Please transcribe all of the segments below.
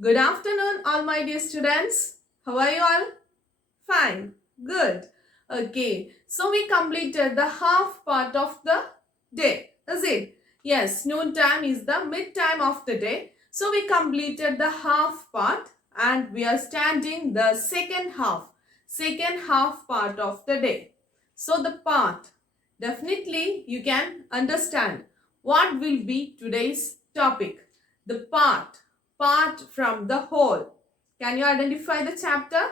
Good afternoon, all my dear students. How are you all? Fine. Good. Okay. So we completed the half part of the day. Is it? Yes, noon time is the mid time of the day. So we completed the half part and we are standing the second half part of the day. So the part, definitely you can understand what will be today's topic. The part from the whole. Can you identify the chapter?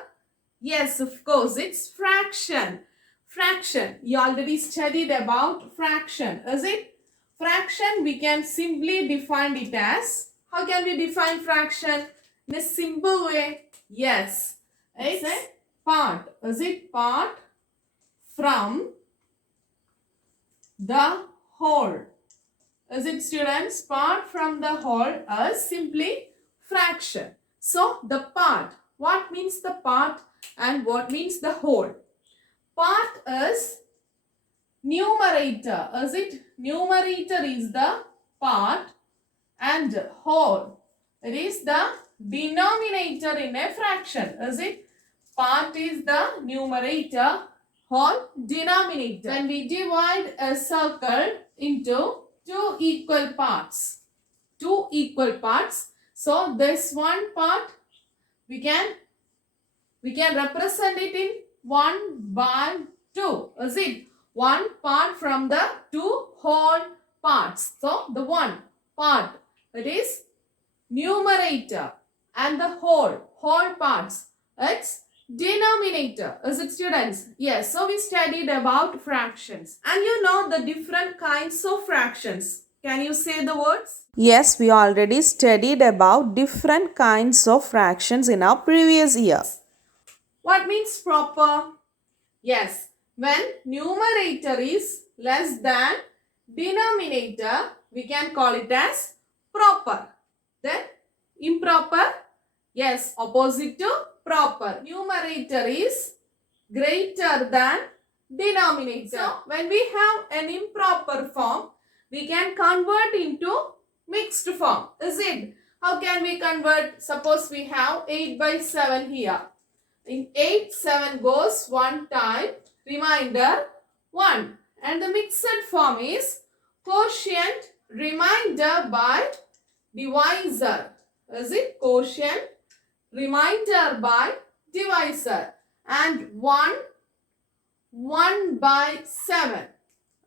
Yes, of course, it's fraction. Fraction. You already studied about fraction, is it? Fraction, we can simply define it as, how can we define fraction? In a simple way, yes, it's a part. Is it part from the whole? Is it, students? Part from the whole is simply fraction. So the part, what means the part and what means the whole? Part is numerator. Is it? Numerator is the part and whole, it is the denominator in a fraction. Is it? Part is the numerator, whole denominator. When we divide a circle into two equal parts, so this one part we can represent it in 1/2. Is it? One part from the two whole parts. So the one part, it is numerator, and the whole parts, it's denominator. Is it, students? Yes. So we studied about fractions, and you know the different kinds of fractions. Can you say the words? Yes, we already studied about different kinds of fractions in our previous year. What means proper? Yes, when numerator is less than denominator, we can call it as proper. Then improper, yes, opposite to proper. Numerator is greater than denominator. So, when we have an improper form, we can convert into mixed form. Is it? How can we convert? Suppose we have 8/7 here. In 8, 7 goes one time, remainder 1. And the mixed form is quotient remainder by divisor. Is it? Quotient remainder by divisor. And 1/7.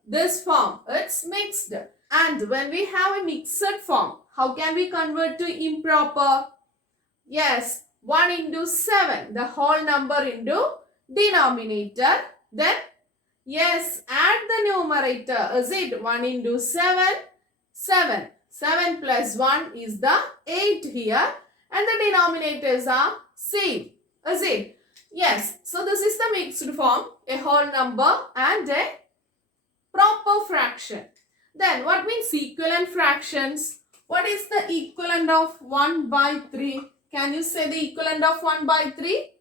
This form, it's mixed. And when we have a mixed form, how can we convert to improper? Yes, 1 into 7, the whole number into denominator. Then, yes, add the numerator. Is it? 1 into 7, 7. 7 plus 1 is the 8 here. And the denominators are same. Is it? Yes. So, this is the mixed form. A whole number and a proper fraction. Then, what means equivalent fractions? What is the equivalent of 1/3? Can you say the equivalent of 1/3?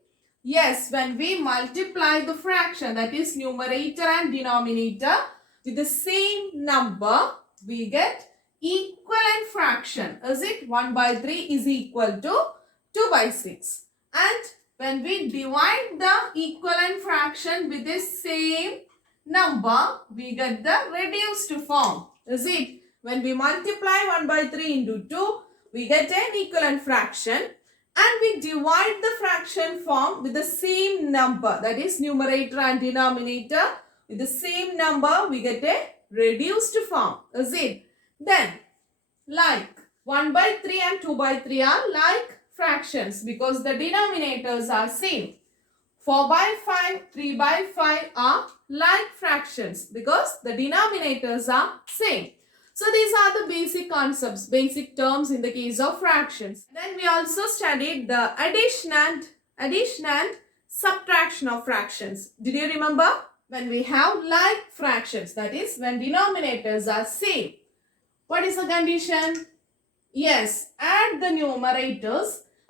Yes, when we multiply the fraction, that is numerator and denominator, with the same number, we get equivalent fraction. Is it? 1/3 is equal to 2/6. And when we divide the equivalent fraction with the same number, we get the reduced form. Is it? When we multiply 1/3 into 2, we get an equivalent fraction. And we divide the fraction form with the same number, that is numerator and denominator. With the same number, we get a reduced form. Is it? Then, like 1/3 and 2/3 are like fractions because the denominators are same. 4/5, 3/5 are like fractions because the denominators are same. So these are the basic concepts, basic terms in the case of fractions. Then we also studied the addition and subtraction of fractions. Did you remember? When we have like fractions, that is when denominators are same. What is the condition? Yes, add the numerators,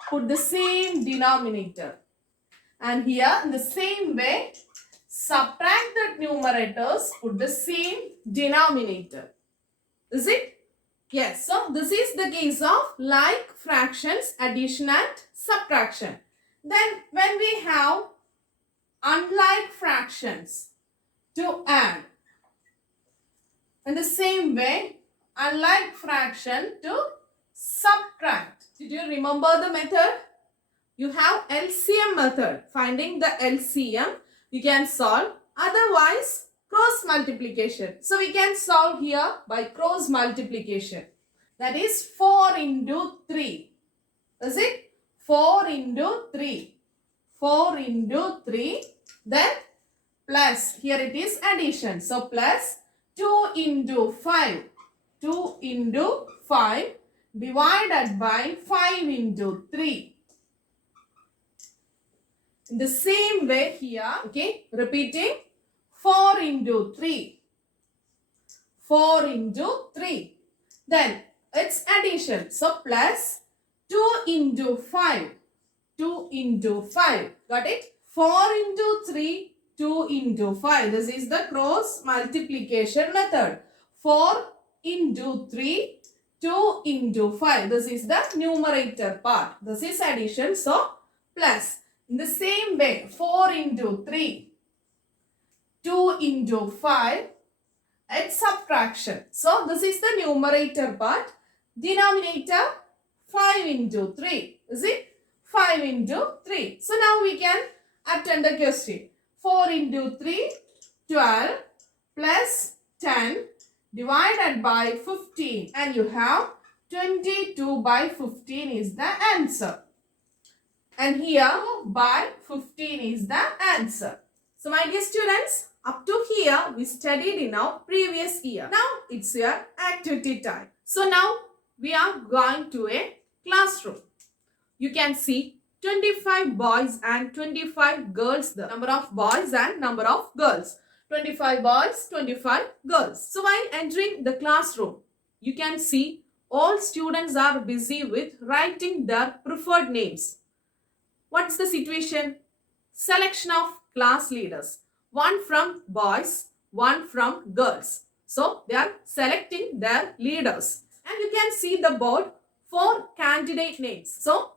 put the same denominator. And here in the same way, subtract the numerators, put the same denominator. Is it? Yes, so this is the case of like fractions, addition and subtraction. Then when we have unlike fractions to add, in the same way, unlike fraction to subtract. Did you remember the method? You have LCM method. Finding the LCM, you can solve. Otherwise, cross multiplication. So we can solve here by cross multiplication. That is 4 into 3. Is it? 4 into 3. 4 into 3. Then plus. Here it is addition. So plus 2 into 5. 2 into 5 divided by 5 into 3. In the same way here, okay, repeating 4 into 3. 4 into 3. Then it's addition. So plus 2 into 5. 2 into 5. Got it? 4 into 3. 2 into 5. This is the cross multiplication method. 4 into 3. 2 into 5. This is the numerator part. This is addition. So plus. In the same way, 4 into 3, 2 into 5, it's subtraction. So, this is the numerator part. Denominator, 5 into 3. Is it? 5 into 3. So, now we can attend the question. 4 into 3, 12 plus 10 divided by 15. And you have 22 by 15 is the answer. And here by 15 is the answer. So my dear students, up to here we studied in our previous year. Now it's your activity time. So now we are going to a classroom. You can see 25 boys and 25 girls. The number of boys and number of girls. 25 boys, 25 girls. So while entering the classroom, you can see all students are busy with writing their preferred names. What's the situation? Selection of class leaders. One from boys, one from girls. So, they are selecting their leaders. And you can see the board, 4 candidate names. So,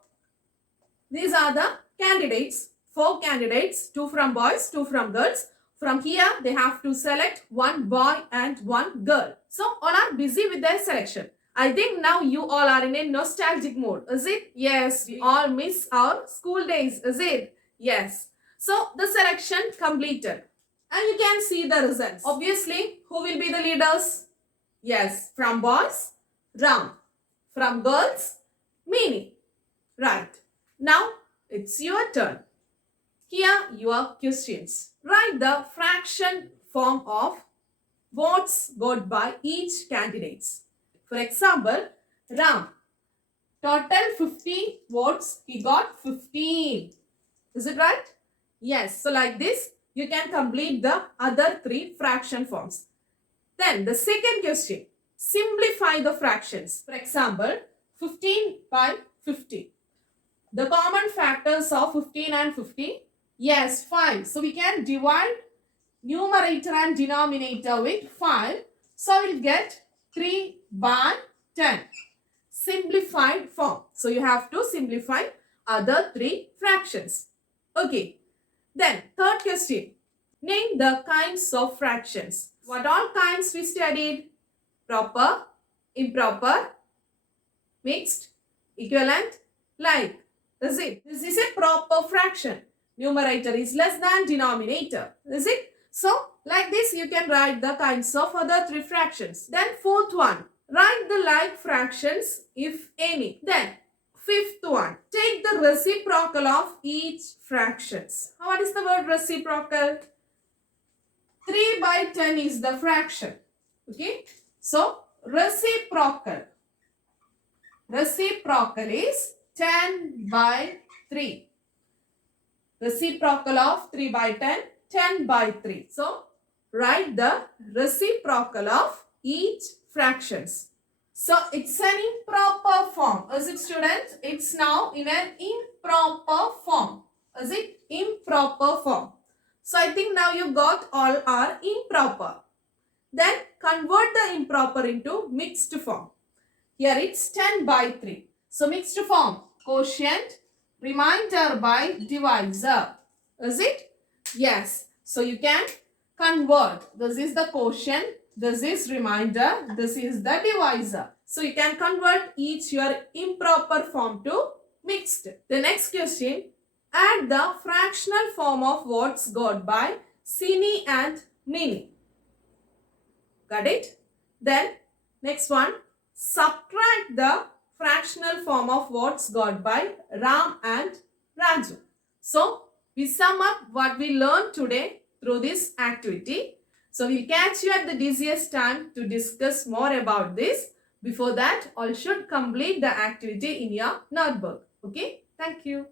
these are the candidates. 4 candidates, 2 from boys, 2 from girls. From here, they have to select one boy and one girl. So, all are busy with their selection. I think now you all are in a nostalgic mode, is it? Yes, we all miss our school days, is it? Yes. So, the selection completed. And you can see the results. Obviously, who will be the leaders? Yes, from boys, Ram. From girls, Mini. Right. Now, it's your turn. Here, your questions. Write the fraction form of votes got by each candidates. For example, Ram, total 50 votes, he got 15. Is it right? Yes. So like this, you can complete the other 3 fraction forms. Then the second question, simplify the fractions. For example, 15 by 50. The common factors of 15 and 50, yes, 5. So we can divide numerator and denominator with 5. So we'll get 3 by 10. Simplified form. So you have to simplify other 3 fractions. Okay. Then third question. Name the kinds of fractions. What all kinds we studied? Proper, improper, mixed, equivalent, like. Is it? This is a proper fraction. Numerator is less than denominator. Is it? So, like this you can write the kinds of other 3 fractions. Then fourth one, write the like fractions if any. Then fifth one, take the reciprocal of each fractions. What is the word reciprocal? 3 by 10 is the fraction. Okay. So, reciprocal. Reciprocal is 10 by 3. Reciprocal of 3 by 10. 10 by 3. So, write the reciprocal of each fractions. So, it's an improper form. Is it, students? It's now in an improper form. Is it? Improper form. So, I think now you got all are improper. Then, convert the improper into mixed form. Here it's 10 by 3. So mixed form. Quotient, remainder by divisor. Is it? Yes. So you can convert. This is the quotient. This is remainder. This is the divisor. So you can convert each your improper form to mixed. The next question. Add the fractional form of words got by Sini and Mini. Got it? Then next one. Subtract the fractional form of words got by Ram and Raju. So we sum up what we learned today through this activity. So we'll catch you at the busiest time to discuss more about this. Before that, all should complete the activity in your notebook. Okay? Thank you.